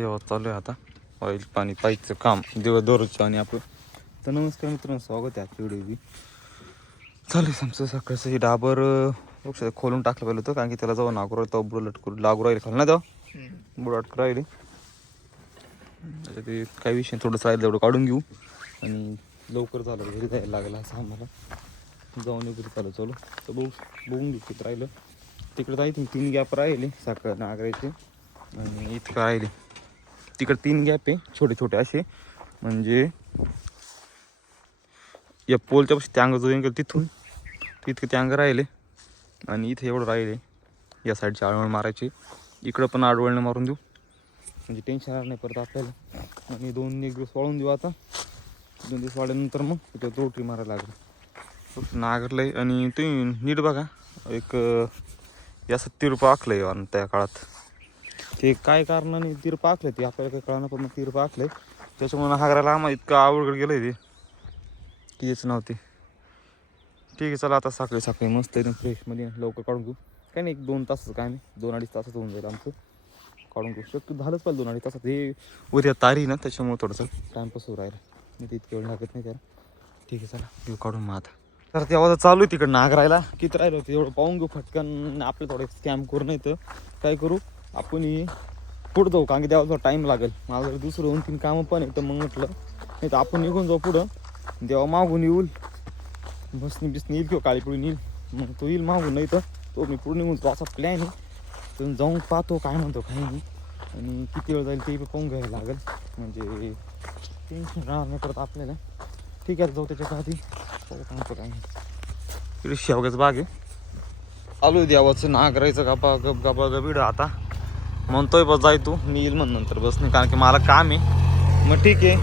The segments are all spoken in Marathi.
यावं चालू आहे आता. ऑइल पाणी पाईपचं काम. दिवस दररोजचं आणि आपलं. तर नमस्कार मित्रांनो स्वागत आहे आपल्या व्हिडिओ बी चालू आहे आमचं सकाळचं. हे डाबर लक्ष खोलून टाकलं पाहिलं होतं. कारण की त्याला जाऊन नागरू तो बुड लटकू लागू राहिले खाल ना तेव्हा? बुड अटकू राहिले. ते काही विषय थोडंसं राहिलं तेवढं काढून घेऊ. आणि लवकर झालं घरी जायला लागलं असं आम्हाला. जाऊन घरी चालू चालू. तर बघू बघून घेऊ तिथं राहिलं. तिकडं जायचं तीन गॅप राहिले साखर नागरायचे. आणि इतकं राहिले? तिकडे तीन गॅप आहे छोटे छोटे असे. म्हणजे या पोलच्या पाशी त्या अंग जो गेलं तिथून. तितके ते अंग राहिले आणि इथे एवढं राहिले. या साईडची आळवण मारायचे. इकडं पण आडवळणं मारून देऊ. म्हणजे टेन्शन येणार नाही परत आपल्याला. आणि दोन एक दिवस वाळून देऊ आता. दोन दिवस वाढल्यानंतर मग तिथं रोटरी मारायला लागली. नागरलं आहे आणि तुम्ही नीट बघा. एक या सत्ती रुपये आखलं आहे त्या काळात. ते काय कारणाने तीर आखलं ते आपल्याला काही कळणार पण मग तिरपं आहे त्याच्यामुळे हागरायला आम्हाला इतकं आवडगड गेलं आहे ते. की हेच नव्हते ठीक आहे चला आता साखळी साखळी. मस्त एकदम फ्रेशमध्ये लवकर काढून घेऊ. काय नाही एक दोन तासच काय नाही. दोन अडीच तासात होऊन जाईल आमचं. काढून घेऊ. शकतो झालंच पाहिजे दोन अडीच तासात. हे उद्या तारी ना त्याच्यामुळे थोडंसं टाईमपास होऊ राहिलं. नाही ते इतके वेळ लागत नाही त्याला. ठीक आहे चला. घेऊ काढून मग आता. तर तेव्हा तर चालू आहे तिकडं नागरायला किती राहिलं होतं? एवढं पाहून घेऊ फटकन आपलं थोडं स्कॅम करू नाही तर. काय करू? आपण पुढं जाऊ कारण की देवाचा टाईम लागेल. मला जर दुसरं दोन तीन कामं पण आहे तर मग म्हटलं नाही तर आपण निघून जाऊ पुढं. देवा मागून येऊल. बसनी बिसनी येईल किंवा काळी पिळून येईल मग तो येईल मागून नाही तर तो मी पुढे निघून तो असा प्लॅन आहे. तर जाऊन पाहतो काय म्हणतो काही नाही. आणि किती वेळ जाईल ते बी पाहून घ्यायला लागेल. म्हणजे टेन्शन राहणार नाही परत आपल्याला. ठीक आहे जाऊ त्याच्या आधी. सांगतो काय म्हणतो नाही इकडे शेवग्याचं बाग आहे. चालू आहे देवाचं. नागरायचं गपा गप गपा गबिड आता म्हणतोय बस जाय तू मी येईल म्हण नंतर बस नाही कारण की मला काम आहे. मग ठीक आहे.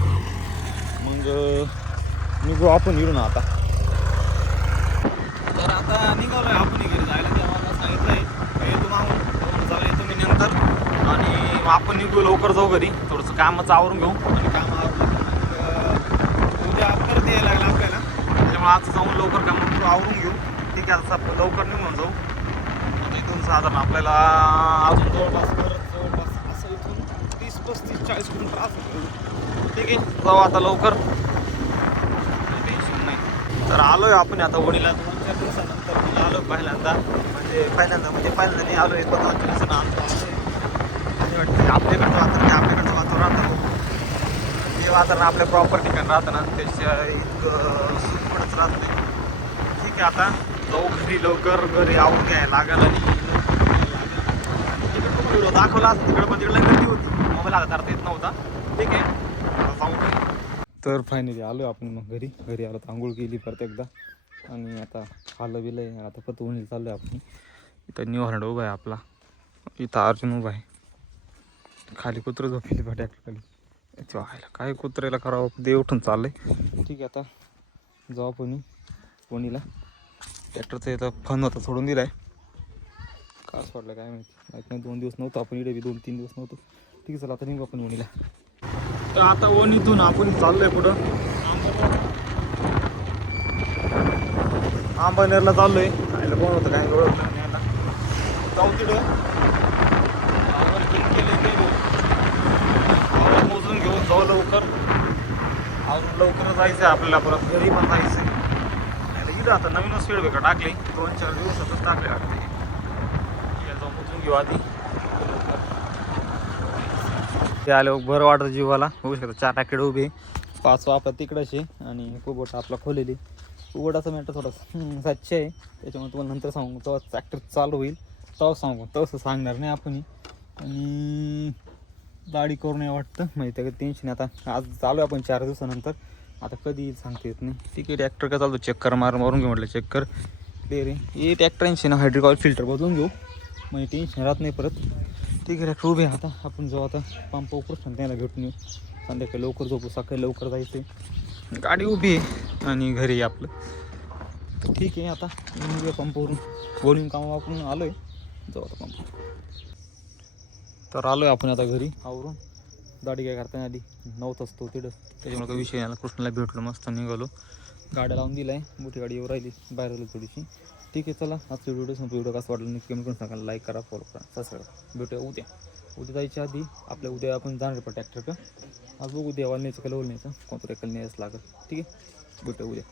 मग निघू आपण येऊ ना आता. तर आता निघालोय आपण घरी जायला तेव्हा सांगितलंय येतो मागून तुम्ही येतो मी नंतर. आणि आपण निघू लवकर जाऊ घरी थोडंसं कामाचं आवरून घेऊ. आणि काम उद्या परत यायला लागलं आपल्याला. त्याच्यामुळे आज जाऊन लवकर काम आवरून घेऊ. ठीक आहे आता लवकर निघून जाऊ. आता इथून साधारण आपल्याला अजून जवळपास पस्तीस चाळीस किलोमीटर असं ठीक आहे जाऊ आता लवकर. टेन्शन नाही. तर आलोय आपण आता वडीला दोन चार दिवसानंतर. मग आलो पहिल्यांदा. म्हणजे पहिल्यांदा म्हणजे पहिल्यांदा नाही आलोय पण दोन चार दिवसानं आलो वाटतं आपल्याकडचं वातावरण नाही आपल्याकडचं वातावरण राहतं. जे वातावरण आपल्या प्रॉपर ठिकाणी राहतं ना त्याच्या इतकं सुटपडच राहत. नाही ठीक आहे आता जाऊ घरी लवकर. घरी आवून घ्यायला लागेल आणि तिकडे दाखवला असता तिकडे पण तिकडे गर्दी होती. मोबाईल हातात येत नव्हता. ठीक आहे. सांगू तर फायनली आलो आपण मग घरी. घरी आलो तर आंघोळ केली परत एकदा. आणि आता खालं बिलं आहे. आता परत उन्ही चाललो आहे आपण. इथं न्यू हॉलंड उभा आहे आपला. इथं अर्जुन उभा आहे. खाली कुत्रं झोपली पाट्या खाली व्हायला काय कुत्र्याला करावं? ते उठून चाललंय. ठीक आहे आता जाऊ आपण कोणीला. ट्रॅक्टरचं इथं फन होता सोडून दिला आहे का सोडलं काय माहिती. माहीत नाही दोन दिवस नव्हतं आपण. इकडे बी दोन तीन दिवस नव्हतं ठीक आहे चला आता निघू आपण वणीला. तर आता वणीतून आपण चाललोय पुढं. आंबानेरला चाललोय. खायला कोण होतं काय ओळख नाही न्यायला जाऊ तिथं. केलं गेलो आवड मोजून घेऊन जाऊ लवकर. आवरून लवकर जायचं आहे आपल्याला परत घरी पण जायचं आहे. इथं आता नवीनच सीड बेका टाकले. दोन चार दिवसातच टाकले टाकले जाऊ मोजून घेऊ आधी. ते आले बरं वाटतं जीवाला. होऊ शकतं चार पॅकेट उभे पाच आपला तिकडंच आहे आणि कुबोट आपला खोलेली. कुबटाचा मॅटर थोडा स्वच्छ आहे. त्याच्यामुळे तुम्हाला नंतर सांगू तेव्हा ट्रॅक्टर चालू होईल. तेव्हा सांगू तसं सांगणार नाही आपण आणि दाढी करू नये वाटतं. म्हणजे का टेन्शन आता आज चालू आहे आपण चार दिवसानंतर. आता कधी सांगता येत नाही. ठीक आहे ट्रॅक्टर का चालतो? चेक कर मार मारून घेऊ म्हटलं चक्कर क्लिअर आहे. हे ट्रॅक्टरांशी ना हायड्रिक ऑइल फिल्टर बदलून घेऊ. म्हणजे टेन्शन राहत नाही परत. ठीक आहे उभे आहे आता. आपण जाऊ आता. पंप उकरून त्याला भेटून येऊ. संध्याकाळी लवकर झोपू. सकाळी लवकर जायचं गाडी उभी आहे आणि घरी आपलं. ठीक आहे आता निघूया पंपावरून. बोलून कामं वापरून आलो आहे जाऊ आता पंप. तर आलो आहे आपण आता घरी आवरून. दाढी काय करताना आधी नव्हत असतो तिथं. त्याच्यामुळे काही विषय आला कृष्णाला भेटलो मस्त निघालो. गाड्या लावून दिला आहे मोठी गाडी येऊ राहिली बाहेर आली थोडीशी. ठीक आहे चला. आजचा व्हिडिओ संपू व्हिडिओ कसं वाटला नक्की कमेंट करून सांगा. लाईक करा फॉलो करा. सबस्क्राईब भेटूया उद्या. उद्या जायच्या आधी आपल्या उद्या आपण जाणार पण ट्रॅक्टर का? आज बघू देवाला न्यायचं का लोल न्यायचं? कोणतं रेकल न्यायचं लागत ठीक आहे? भेटूया उद्या.